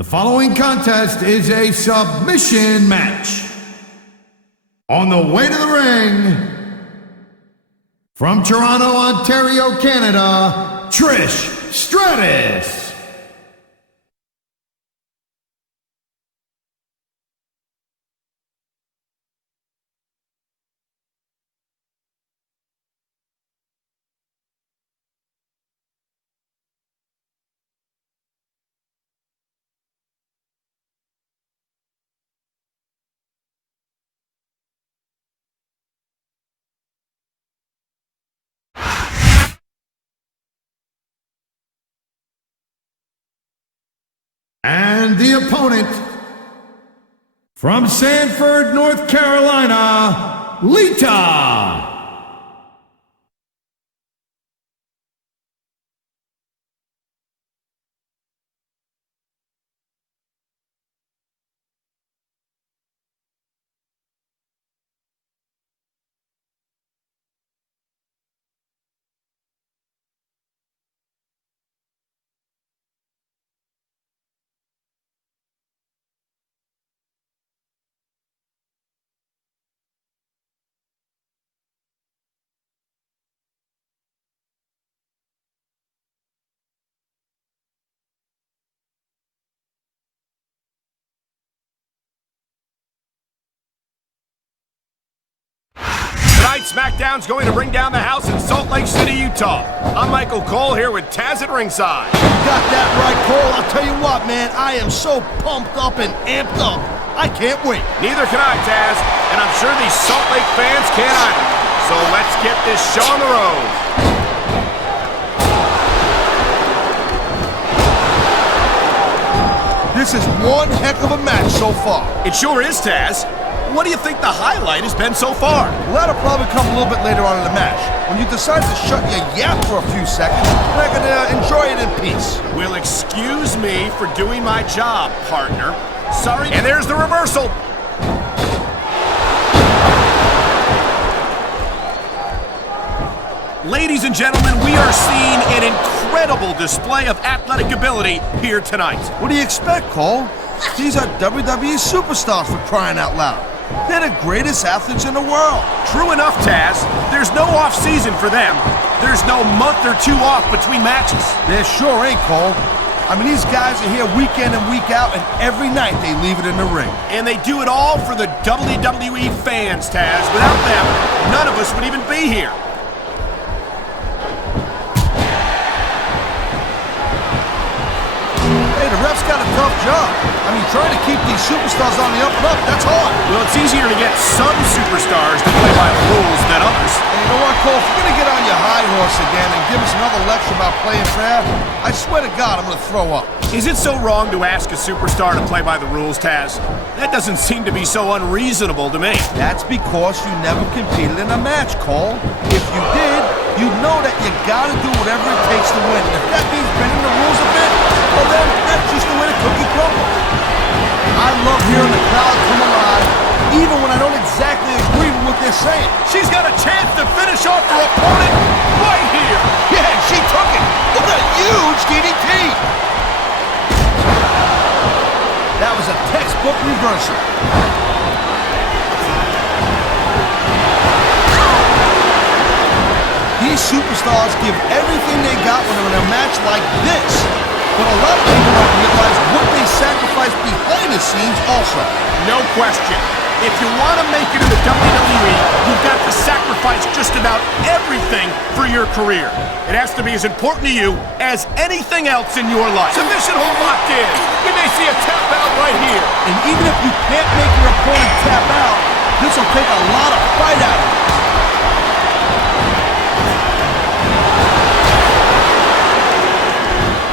The following contest is a submission match. On the way to the ring, from Toronto, Ontario, Canada, Trish Stratus. And the opponent, from Sanford, North Carolina, Lita. Tonight, SmackDown's going to bring down the house in Salt Lake City, Utah. I'm Michael Cole here with Taz at ringside. Got that right, Cole. I'll tell you what, man, I am so pumped up and amped up. I can't wait. Neither can I, Taz, and I'm sure these Salt Lake fans can't either. So let's get this show on the road. This is one heck of a match so far. It sure is, Taz. What do you think the highlight has been so far? Well, that'll probably come a little bit later on in the match. When you decide to shut your yap for a few seconds, and I can enjoy it in peace. Well, excuse me for doing my job, partner. Sorry. And there's the reversal. Ladies and gentlemen, we are seeing an incredible display of athletic ability here tonight. What do you expect, Cole? These are WWE superstars, for crying out loud. They're the greatest athletes in the world. True enough, Taz. There's no off-season for them. There's no month or two off between matches. There sure ain't, Cole. I mean, these guys are here week in and week out, and every night they leave it in the ring. And they do it all for the WWE fans, Taz. Without them, none of us would even be here. Hey, the ref's got a tough job. I mean, trying to keep these superstars on the up and up, that's hard. Well, it's easier to get some superstars to play by the rules than others. And you know what, Cole? If you're going to get on your high horse again and give us another lecture about playing fair, I swear to God, I'm going to throw up. Is it so wrong to ask a superstar to play by the rules, Taz? That doesn't seem to be so unreasonable to me. That's because you never competed in a match, Cole. If you did, you'd know that you got to do whatever it takes to win. And if that means bending the rules a bit, well then, that's just the way the cookie crumbles. I love hearing the crowd come alive, even when I don't exactly agree with what they're saying. She's got a chance to finish off her opponent right here. Yeah, she took it. Look at a huge DDT. That was a textbook reversal. These superstars give everything they got when they're in a match like this. But a lot of people don't realize what they sacrifice behind the scenes also. No question. If you want to make it in the WWE, you've got to sacrifice just about everything for your career. It has to be as important to you as anything else in your life. Submission hold locked in. We may see a tap out right here. And even if you can't make your opponent tap out, this will take a lot of fight out of you.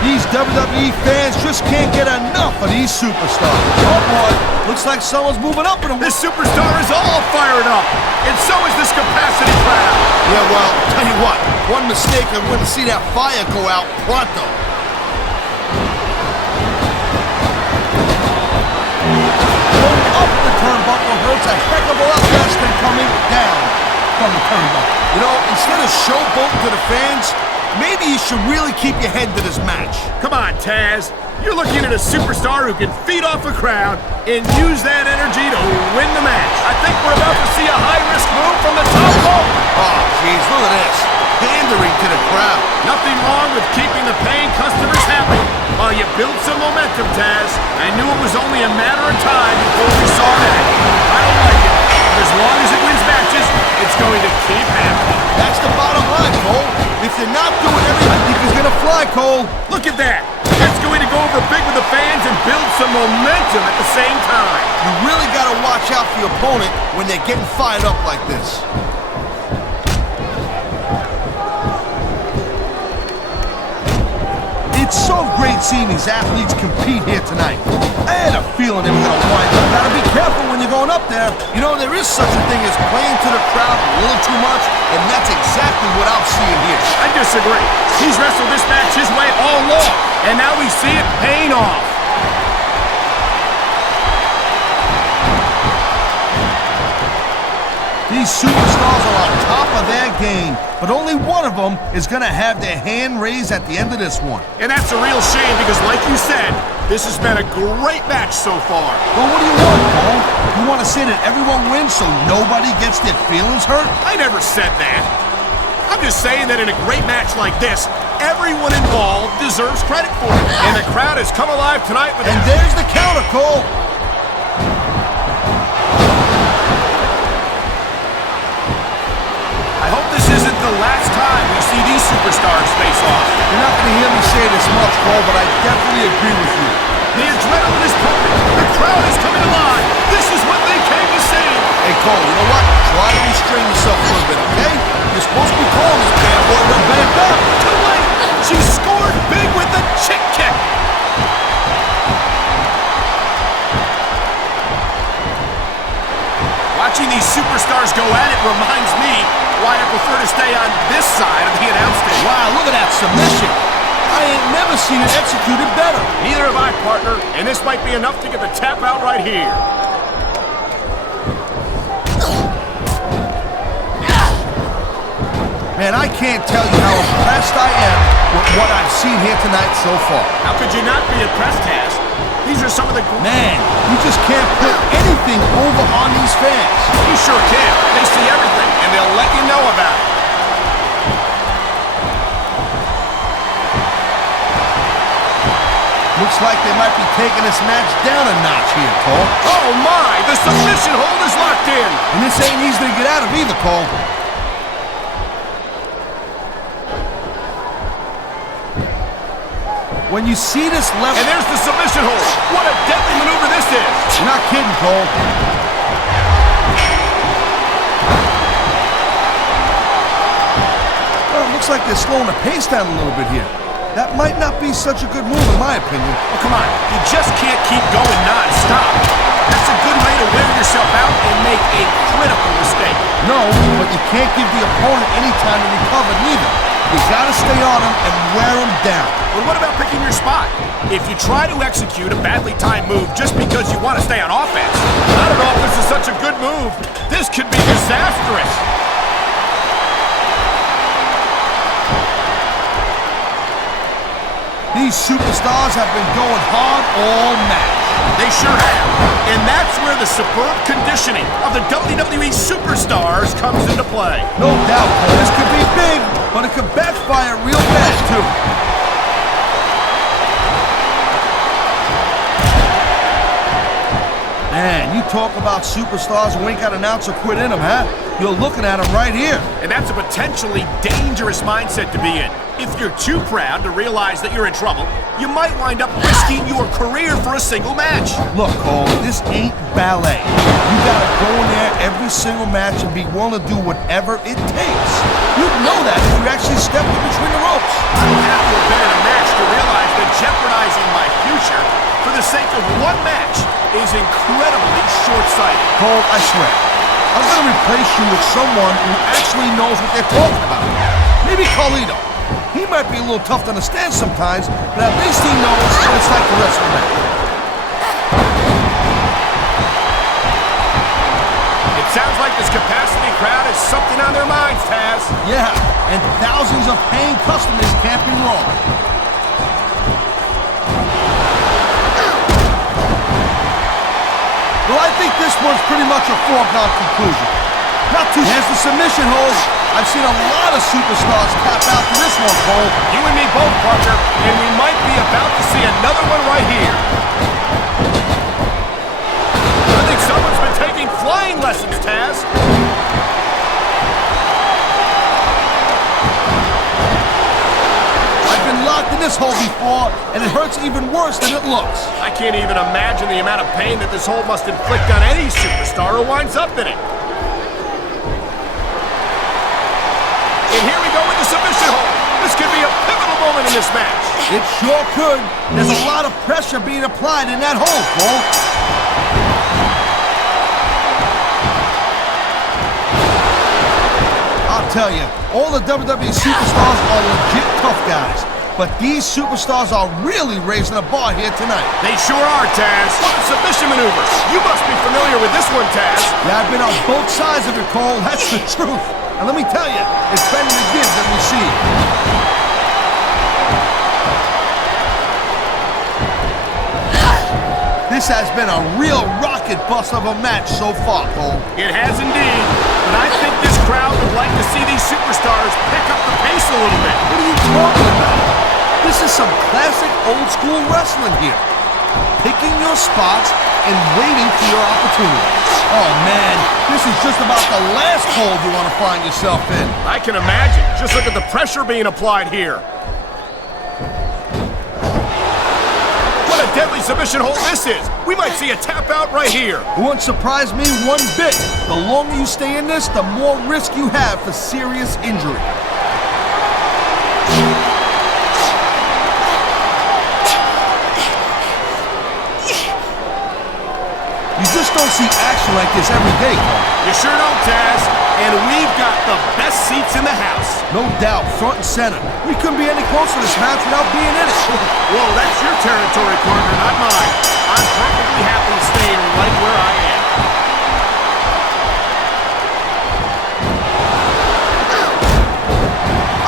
These WWE fans just can't get enough of these superstars. Oh boy, looks like someone's moving up in a... This superstar is all fired up, and so is this capacity crowd. Yeah, well, tell you what, one mistake and we're gonna see that fire go out pronto. Going up the turnbuckle hurts a heck of a lot less than coming down. from the turnbuckle. You know, instead of showboating to the fans, maybe you should really keep your head to this match. Come on, Taz. You're looking at a superstar who can feed off a crowd and use that energy to win the match. I think we're about to see a high-risk move from the top rope. Oh, jeez, look at this. Pandering to the crowd. Nothing wrong with keeping the paying customers happy while you build some momentum, Taz. I knew it was only a matter of time before we saw that. I don't like it. But as long as it wins matches, it's going to keep happening. That's the bottom line, Cole. If you're not doing everything, he's gonna fly, Cole. Look at that. That's going to go over big with the fans and build some momentum at the same time. You really gotta watch out for your opponent when they're getting fired up like this. It's so great seeing these athletes compete here tonight. I had a feeling they were going to wind up. Gotta be careful when you're going up there. You know, there is such a thing as playing to the crowd a little too much, and that's exactly what I'm seeing here. I disagree. He's wrestled this match his way all along, and now we see it paying off. These superstars are on top of their game, but only one of them is going to have their hand raised at the end of this one. And that's a real shame because, like you said, this has been a great match so far. Well, what do you want, Cole? You want to say that everyone wins so nobody gets their feelings hurt? I never said that. I'm just saying that in a great match like this, everyone involved deserves credit for it. And the crowd has come alive tonight with And there's the counter, Cole. I hope this isn't the last time we see these superstars face off. You're not going to hear me say this much, Cole, but I definitely agree with you. The adrenaline is pumping. The crowd is coming alive. This is what they came to see. Hey, Cole, you know what? Try to restrain yourself a little bit, okay? You're supposed to be calling this bad boy when backed up. Too late. She scored big with the chick kick. Watching these superstars go at it reminds me why I prefer to stay on this side of the announce table. Wow, look at that submission. I ain't never seen it executed better. Neither have I, partner, and this might be enough to get the tap out right here. Man, I can't tell you how impressed I am with what I've seen here tonight so far. How could you not be impressed, Taz? These are some of the... Man, you just can't put anything over on these fans. You sure can. They see everything, and they'll let you know about it. Looks like they might be taking this match down a notch here, Cole. Oh, my! The submission hold is locked in! And this ain't easy to get out of either, Cole. When you see this level... And there's the submission hold. What a deadly maneuver this is. You're not kidding, Cole. Well, it looks like they're slowing the pace down a little bit here. That might not be such a good move, in my opinion. Oh, come on. You just can't keep going non-stop. That's a good way to wear yourself out and make a critical mistake. No, but you can't give the opponent any time to recover, neither. You gotta stay on him and wear him down. But what about picking your spot? If you try to execute a badly timed move just because you want to stay on offense, I don't know if this is such a good move. This could be disastrous. These superstars have been going hard all match. They sure have. And that's where the superb conditioning of the WWE Superstars comes into play. No doubt, this could be big, but it could backfire real fast, too. Man, you talk about superstars who ain't got an ounce of quit in them, huh? You're looking at them right here. And that's a potentially dangerous mindset to be in. If you're too proud to realize that you're in trouble, you might wind up risking your career for a single match. Look, Cole, this ain't ballet. You gotta go in there every single match and be willing to do whatever it takes. You'd know that if you actually stepped in between the ropes. I don't have to have been in a match to realize that jeopardizing my future for the sake of one match is incredibly short-sighted. Cole, I swear, I'm gonna replace you with someone who actually knows what they're talking about. Maybe Carlito. He might be a little tough to understand sometimes, but at least he knows what it's like to wrestle men. It Sounds like this capacity crowd has something on their minds, Taz. Yeah, and thousands of paying customers can't be wrong. Well, I think this one's pretty much a foregone conclusion. Not too. Here's the submission hold. I've seen a lot of superstars tap out for this one, Cole. You and me both, partner, and we might be about to see another one right here. I think someone's been taking flying lessons, Taz. I've been locked in this hole before, and it hurts even worse than it looks. I can't even imagine the amount of pain that this hole must inflict on any superstar who winds up in it. And here we go with the submission hold. This could be a pivotal moment in this match. It sure could. There's a lot of pressure being applied in that hole, Cole. I'll tell you, all the WWE superstars are legit tough guys. But these superstars are really raising the bar here tonight. They sure are, Taz. What a submission maneuver. You must be familiar with this one, Taz. Yeah, I've been on both sides of it, Cole. That's the truth. And let me tell you, it's better to give than receive. This has been a real rocket bust of a match so far, Cole. It has indeed. But I think this crowd would like to see these superstars pick up the pace a little bit. What are you talking about? This is some classic old-school wrestling here. Picking your spots and waiting for your opportunity. Oh, man, this is just about the last hole you want to find yourself in. I can imagine. Just look at the pressure being applied here. What a deadly submission hold this is. We might see a tap out right here. It wouldn't surprise me one bit. The longer you stay in this, the more risk you have for serious injury. You just don't see action like this every day, Cole. You sure don't, Taz. And we've got the best seats in the house. No doubt, front and center. We couldn't be any closer to this match without being in it. Whoa, that's your territory, partner, not mine. I'm perfectly happy staying right where I am.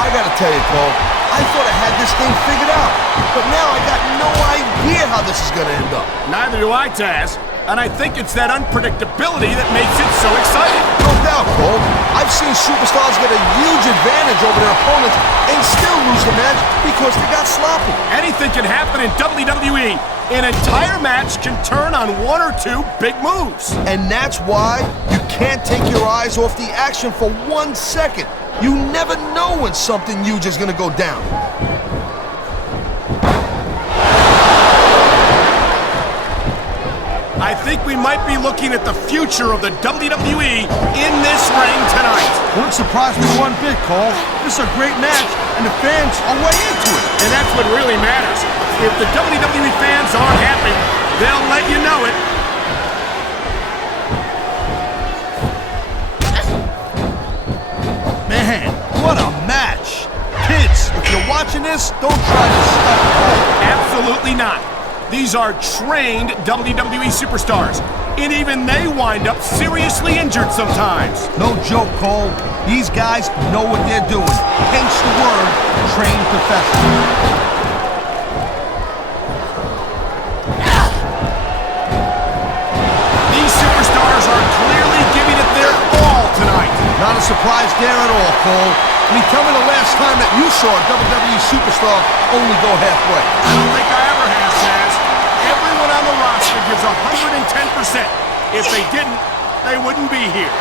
I gotta tell you, Cole, I thought I had this thing figured out. But now I got no idea how this is gonna end up. Neither do I, Taz. And I think it's that unpredictability that makes it so exciting. No doubt, Cole. I've seen superstars get a huge advantage over their opponents and still lose the match because they got sloppy. Anything can happen in WWE. An entire match can turn on one or two big moves. And that's why you can't take your eyes off the action for 1 second. You never know when something huge is gonna go down. I think we might be looking at the future of the WWE in this ring tonight. Wouldn't surprise me one bit, Cole. This is a great match, and the fans are way into it. And that's what really matters. If the WWE fans aren't happy, they'll let you know it. Man, what a match. Kids, if you're watching this, don't try to stop it all. Absolutely not. These are trained WWE superstars, and even they wind up seriously injured sometimes. No joke, Cole. These guys know what they're doing. Hence the word, trained professional. These superstars are clearly giving it their all tonight. Not a surprise there at all, Cole. I mean, tell me the last time that you saw a WWE superstar only go halfway. I don't think I ever have, Taz. Everyone on the roster gives 110%. If they didn't, they wouldn't be here.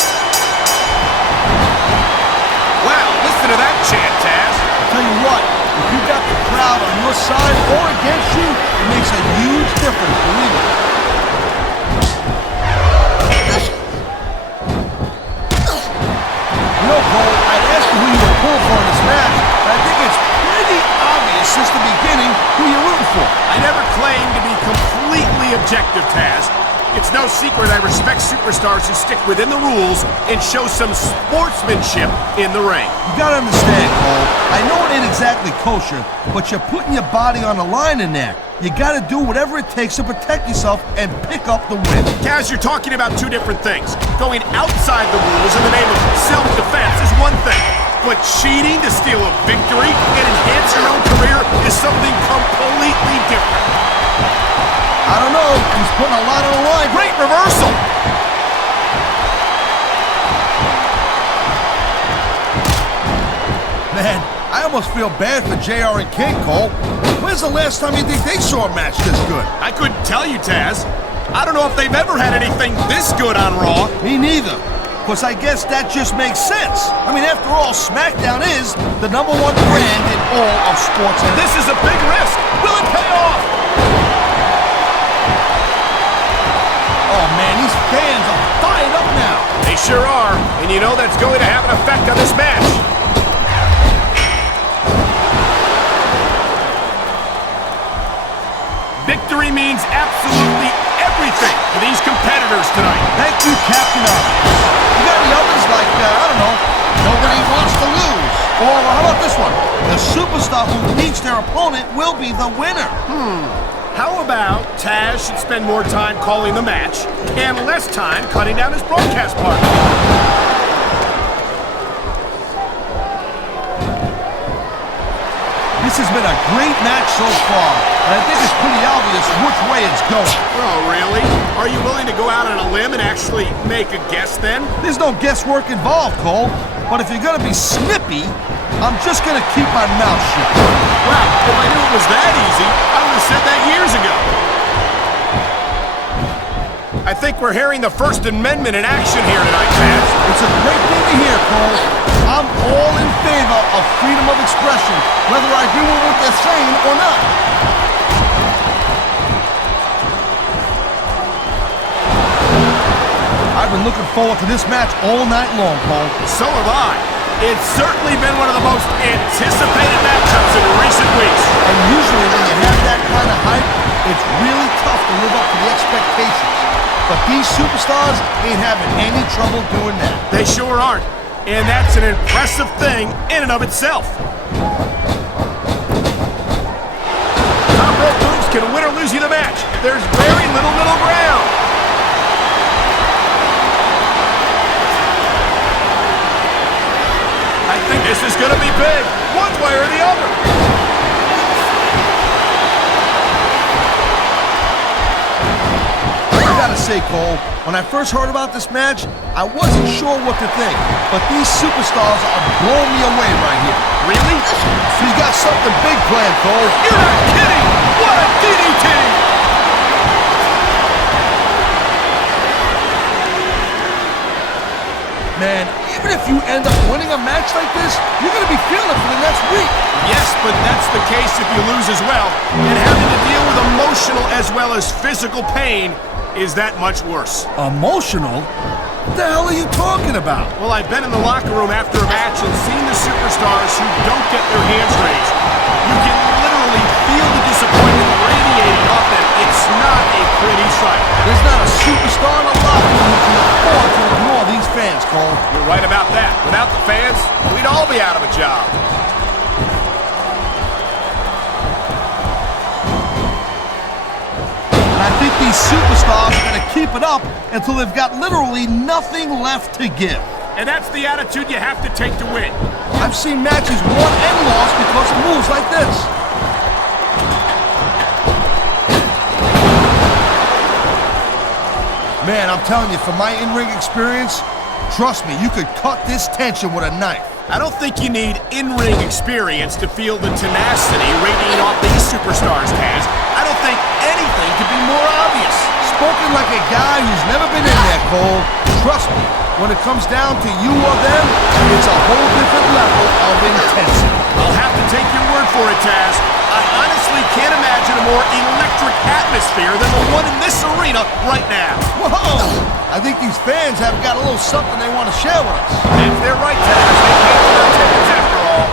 Well, listen to that chant, Taz. I'll tell you what, if you got the crowd on your side or against you, it makes a huge difference, believe me. You know, Cole, I'd ask you who you were pulling for in this match, but I think it's pretty obvious since the beginning who you're rooting for. I never claimed to be completely objective, Taz. It's no secret I respect superstars who stick within the rules and show some sportsmanship in the ring. You gotta understand, Cole, I know it ain't exactly kosher, but you're putting your body on the line in there. You gotta do whatever it takes to protect yourself and pick up the win. Kaz, you're talking about two different things. Going outside the rules in the name of self-defense is one thing, but cheating to steal a victory and enhance your own career is something completely different. I don't know, he's putting a lot on the line. Great reversal! Man, I almost feel bad for JR and King, Cole. When's the last time you think they saw a match this good? I couldn't tell you, Taz. I don't know if they've ever had anything this good on Raw. Me neither. Because I guess that just makes sense. I mean, after all, Smackdown is the #1 brand in all of sports. And this is a big risk. Will it pay off? Oh, man, these fans are fired up now. They sure are. And you know that's going to have an effect on this match. Victory means absolutely everything for these competitors tonight. Thank you, Captain Obvious. You got any others like, I don't know, nobody wants to lose? Or how about this one? The superstar who beats their opponent will be the winner. How about Taz should spend more time calling the match and less time cutting down his broadcast partner? This has been a great match so far, and I think it's pretty obvious which way it's going. Oh, really? Are you willing to go out on a limb and actually make a guess then? There's no guesswork involved, Cole. But if you're gonna be snippy, I'm just gonna keep my mouth shut. Wow, if I knew it was that easy, I would have said that years ago. I think we're hearing the First Amendment in action here tonight, Taz. It's a great thing to hear, Cole. I'm all in favor of freedom of expression, whether I agree with what they're saying or not. I've been looking forward to this match all night long, Cole. So have I. It's certainly been one of the most anticipated matchups in recent weeks. And usually when you have that kind of hype, it's really tough to live up to the expectations. But these superstars ain't having any trouble doing that. They sure aren't. And that's an impressive thing in and of itself. Top rope moves can win or lose you the match. There's very little middle ground. I think this is going to be big, one way or the other. I gotta say, Cole, when I first heard about this match, I wasn't sure what to think. But these superstars are blowing me away right here. Really? He's got something big planned, Cole. You're not kidding! What a DDT! Man, even if you end up winning a match like this, you're gonna be feeling it for the next week. Yes, but that's the case if you lose as well. And having to deal with emotional as well as physical pain is that much worse. Emotional? What the hell are you talking about? Well, I've been in the locker room after a match and seen the superstars who don't get their hands raised. You can literally feel the disappointment radiating off them. It's not a pretty sight. There's not a superstar in the locker room who can afford to ignore these fans, Cole. You're right about that. Without the fans, we'd all be out of a job. I think these superstars are going to keep it up until they've got literally nothing left to give. And that's the attitude you have to take to win. I've seen matches won and lost because of moves like this. Man, I'm telling you, from my in-ring experience, trust me, you could cut this tension with a knife. I don't think you need in-ring experience to feel the tenacity radiating off these superstars, Taz. I don't think anything could be more obvious. Spoken like a guy who's never been in there, Cole. Trust me, when it comes down to you or them, it's a whole different level of intensity. I'll have to take your word for it, Taz. I honestly can't imagine a more electric atmosphere than the one in this arena right now. Whoa! I think these fans have got a little something they want to share with us. If they're right, Taz, they can't do their tickets after all.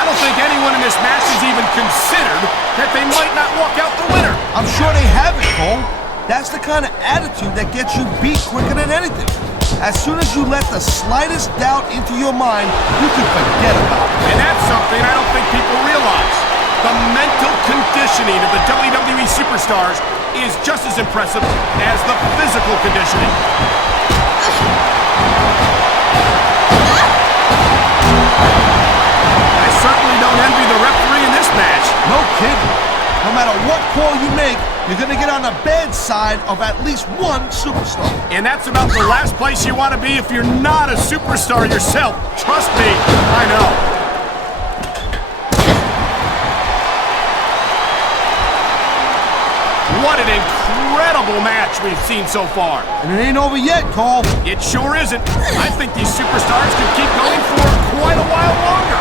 I don't think anyone in this match has even considered that they might not walk out the winner. I'm sure they have it, Cole. That's the kind of attitude that gets you beat quicker than anything. As soon as you let the slightest doubt into your mind, you can forget about it. And that's something I don't think people realize. The mental conditioning of the WWE superstars is just as impressive as the physical conditioning. I certainly don't envy the referee in this match. No kidding. No matter what call you make, you're going to get on the bad side of at least one superstar. And that's about the last place you want to be if you're not a superstar yourself. Trust me, I know. What an incredible match we've seen so far. And it ain't over yet, Cole. It sure isn't. I think these superstars could keep going for quite a while longer.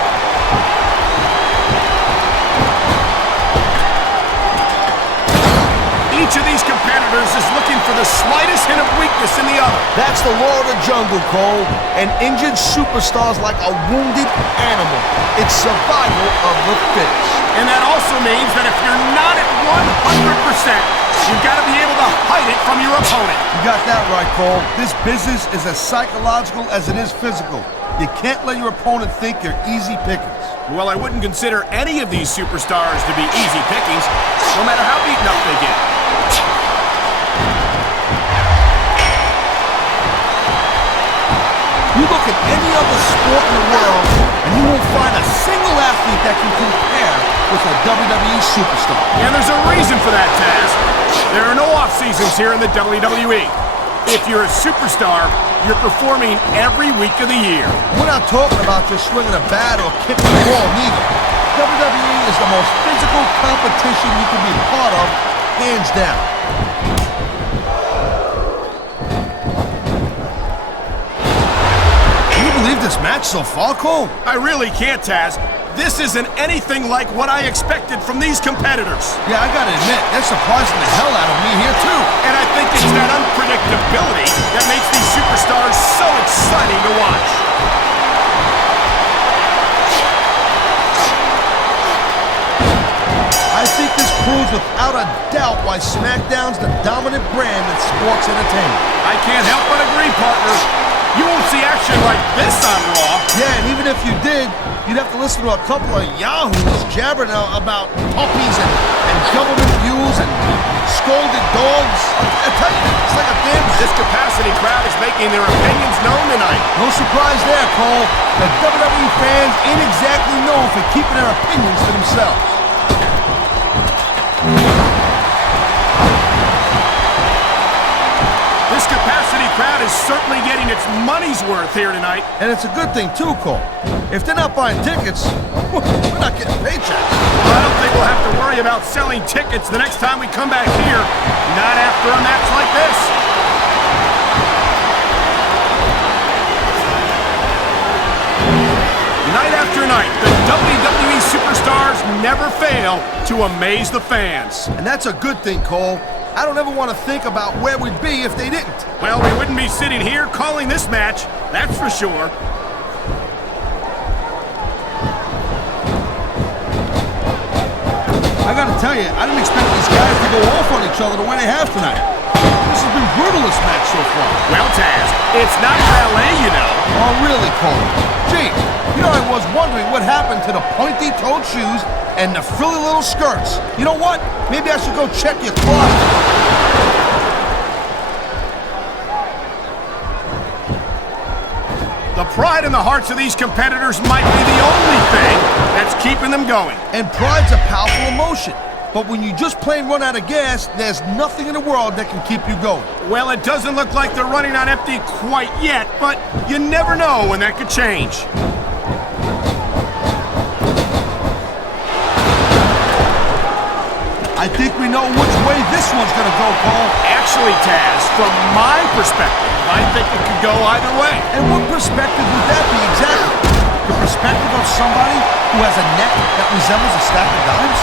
Each of these competitors is looking for the slightest hint of weakness in the other. That's the law of the jungle, Cole. An injured superstar's like a wounded animal. It's survival of the fittest. And that also means that if you're not at 100%, you've got to be able to hide it from your opponent. You got that right, Cole. This business is as psychological as it is physical. You can't let your opponent think you're easy pickings. Well, I wouldn't consider any of these superstars to be easy pickings, no matter how beaten up they get. You look at any other sport in the world, and you won't find a single athlete that can compare with a WWE superstar. And there's a reason for that, Taz. There are no off-seasons here in the WWE. If you're a superstar, you're performing every week of the year. We're not talking about just swinging a bat or kicking the ball, neither. WWE is the most physical competition you can be part of, hands down. Can you believe this match so far, Cole? I really can't, Taz. This isn't anything like what I expected from these competitors. Yeah, I gotta admit, they're surprising the hell out of me here, too. And I think it's that unpredictability that makes these superstars so exciting to watch. I think this proves without a doubt why SmackDown's the dominant brand in sports entertainment. I can't help but agree, partner. You won't see action like this on Raw. Yeah, and even if you did, you'd have to listen to a couple of yahoos jabbering about puppies and government views and scolded dogs. I tell you, it's like a damn... This capacity crowd is making their opinions known tonight. No surprise there, Cole. The WWE fans ain't exactly known for keeping their opinions to themselves. This capacity crowd is certainly getting its money's worth here tonight. And it's a good thing, too, Cole. If they're not buying tickets, we're not getting paychecks. Well, I don't think we'll have to worry about selling tickets the next time we come back here. Not after a match like this. Night after night, the WWE superstars never fail to amaze the fans. And that's a good thing, Cole. I don't ever want to think about where we'd be if they didn't. Well, we wouldn't be sitting here calling this match, that's for sure. I gotta tell you, I didn't expect these guys to go off on each other the way they have tonight. This has been brutal, this match so far. Well, Taz, it's not ballet, you know. Oh, really, Cole? Gee, you know, I was wondering what happened to the pointy-toed shoes and the frilly little skirts. You know what? Maybe I should go check your closet. The pride in the hearts of these competitors might be the only thing that's keeping them going. And pride's a powerful emotion. But when you just plain run out of gas, there's nothing in the world that can keep you going. Well, it doesn't look like they're running on empty quite yet, but you never know when that could change. I think we know which way this one's gonna go, Cole. Actually, Taz, from my perspective, I think it could go either way. And what perspective would that be exactly? The perspective of somebody who has a neck that resembles a stack of dimes?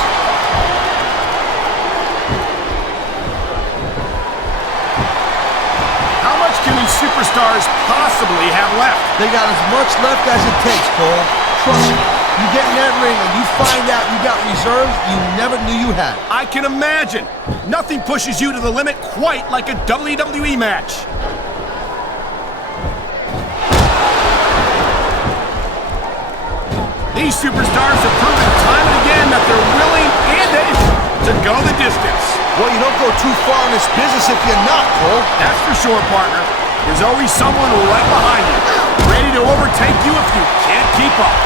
How much can these superstars possibly have left? They got as much left as it takes, Cole. Trust me. You get in that ring and you find out you got reserves you never knew you had. I can imagine. Nothing pushes you to the limit quite like a WWE match. These superstars have proven time and again that they're willing and able to go the distance. Well, you don't go too far in this business if you're not, Cole. That's for sure, partner. There's always someone right behind you, ready to overtake you if you can't keep up.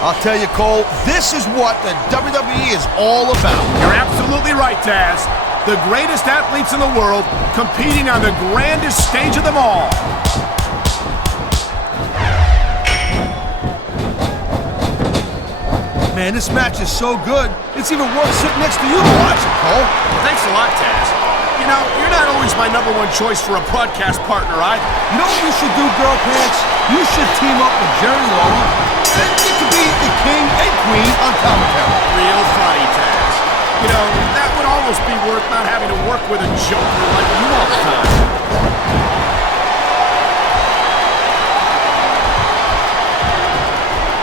I'll tell you, Cole, this is what the WWE is all about. You're absolutely right, Taz. The greatest athletes in the world competing on the grandest stage of them all. Man, this match is so good, it's even worth sitting next to you to watch it, Cole. Thanks a lot, Taz. You know, you're not always my #1 choice for a broadcast partner, either. You know what you should do, Girl Pants? You should team up with Jerry Lawler. Then you could be the king and queen on commentary. Real funny, Taz. You know, that would almost be worth not having to work with a joker like you all the time.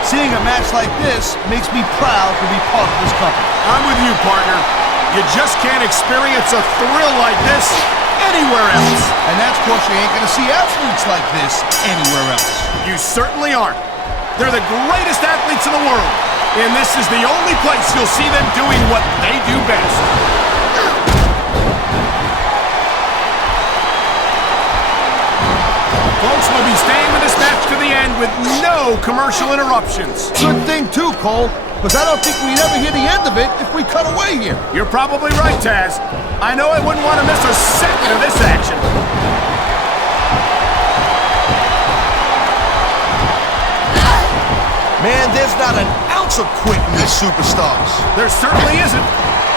Seeing a match like this makes me proud to be part of this company. I'm with you, partner. You just can't experience a thrill like this anywhere else. And that's because you ain't gonna see athletes like this anywhere else. You certainly aren't. They're the greatest athletes in the world, and this is the only place you'll see them doing what they do best. Folks, we'll be staying with this match to the end with no commercial interruptions. Good thing too, Cole, because I don't think we'd ever hear the end of it if we cut away here. You're probably right, Taz. I know I wouldn't want to miss a second of this action. Man, there's not an ounce of quit in these superstars. There certainly isn't.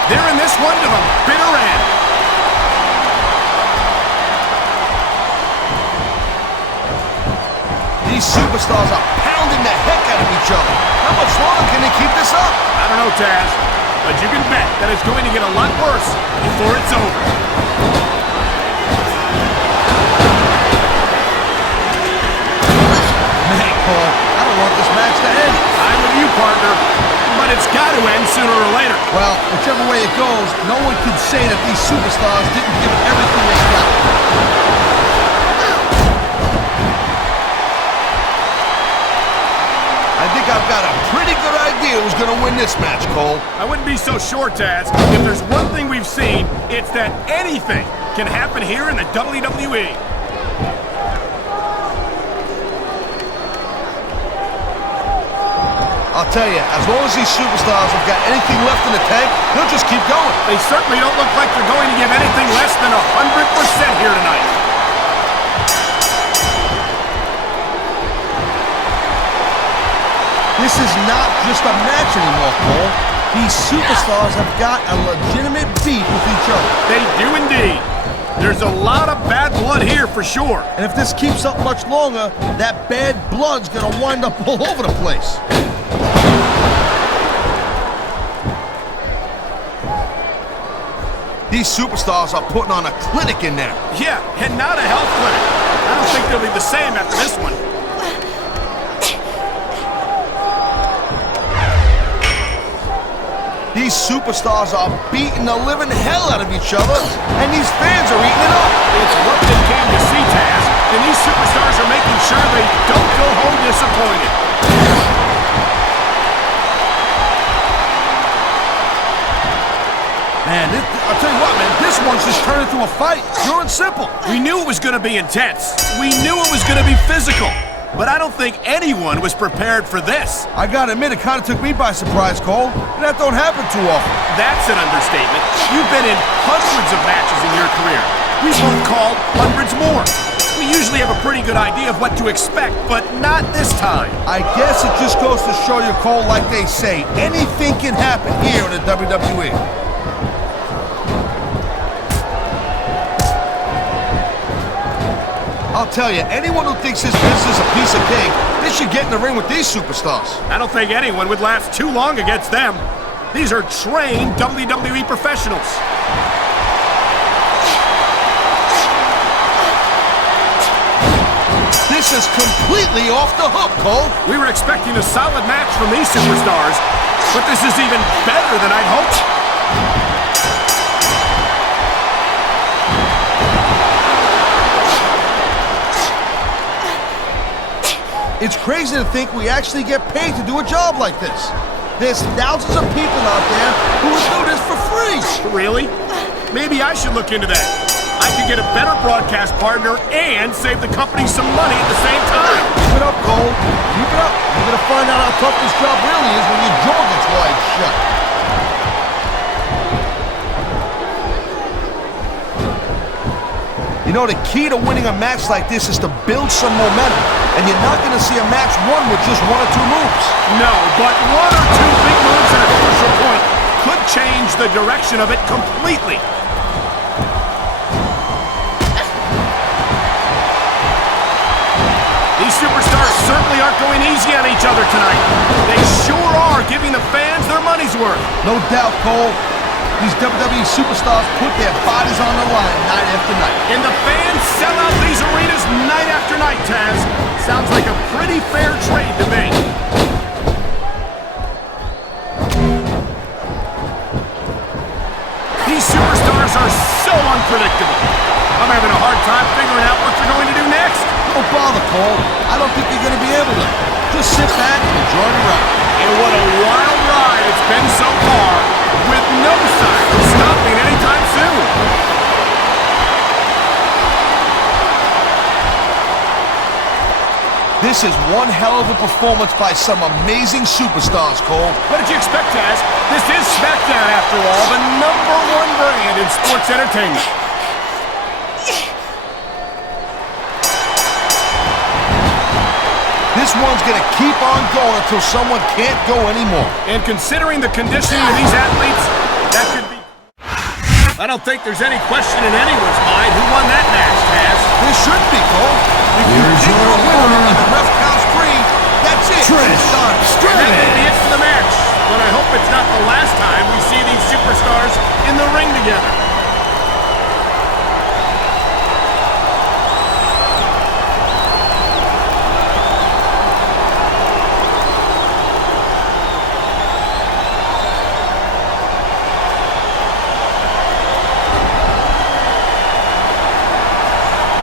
They're in this one to the bitter end. These superstars are pounding the heck out of each other. How much longer can they keep this up? I don't know, Taz, but you can bet that it's going to get a lot worse before it's over. Man, Cole, I don't want this match to end. I'm with you, partner, but it's got to end sooner or later. Well, whichever way it goes, no one can say that these superstars didn't give everything they got. I think I've got a pretty good idea who's going to win this match, Cole. I wouldn't be so sure, Taz. If there's one thing we've seen, it's that anything can happen here in the WWE. I'll tell you, as long as these superstars have got anything left in the tank, they'll just keep going. They certainly don't look like they're going to give anything less than 100% here tonight. This is not just a match anymore, Cole. These superstars have got a legitimate beef with each other. They do indeed. There's a lot of bad blood here for sure. And if this keeps up much longer, that bad blood's gonna wind up all over the place. These superstars are putting on a clinic in there. Yeah, and not a health clinic. I don't think they'll be the same after this one. These superstars are beating the living hell out of each other, and these fans are eating it up. It's what they came to see, Taz, and these superstars are making sure they don't go home disappointed. Man, I'll tell you what, man, this one's just turned into a fight, pure and simple. We knew it was going to be intense. We knew it was going to be physical. But I don't think anyone was prepared for this. I gotta admit, it kind of took me by surprise, Cole. That don't happen too often. That's an understatement. You've been in hundreds of matches in your career. We've both called hundreds more. We usually have a pretty good idea of what to expect, but not this time. I guess it just goes to show you, Cole, like they say, anything can happen here in the WWE. I'll tell you, anyone who thinks this business is a piece of cake, they should get in the ring with these superstars. I don't think anyone would last too long against them. These are trained WWE professionals. This is completely off the hook, Cole. We were expecting a solid match from these superstars, but this is even better than I'd hoped. It's crazy to think we actually get paid to do a job like this. There's thousands of people out there who would do this for free. Really? Maybe I should look into that. I could get a better broadcast partner and save the company some money at the same time. Keep it up, Cole. Keep it up. You're gonna find out how tough this job really is when your jaw gets wide shut. You know, the key to winning a match like this is to build some momentum. And you're not going to see a match won with just 1 or 2 moves. No, but 1 or 2 big moves at a crucial point could change the direction of it completely. These superstars certainly aren't going easy on each other tonight. They sure are giving the fans their money's worth. No doubt, Cole. These WWE superstars put their bodies on the line night after night. And the fans sell out these arenas night after night, Taz. Sounds like a pretty fair trade to me. These superstars are so unpredictable. I'm having a hard time figuring out what they're going to do next. Don't bother, Cole. I don't think you're going to be able to. Just sit back and enjoy the ride. And what a wild ride it's been so far, with no sign of stopping anytime soon. This is one hell of a performance by some amazing superstars, Cole. What did you expect, Taz? This is Smackdown, after all, the #1 brand in sports entertainment. This one's going to keep on going until someone can't go anymore. And considering the conditioning of these athletes, that could be... I don't think there's any question in anyone's mind who won that match, Taz. There should be, Cole. If you Here's kick your the winner opponent, and the ref counts 3, that's it. Trish It's done. And that may be it for the match, but I hope it's not the last time we see these superstars in the ring together.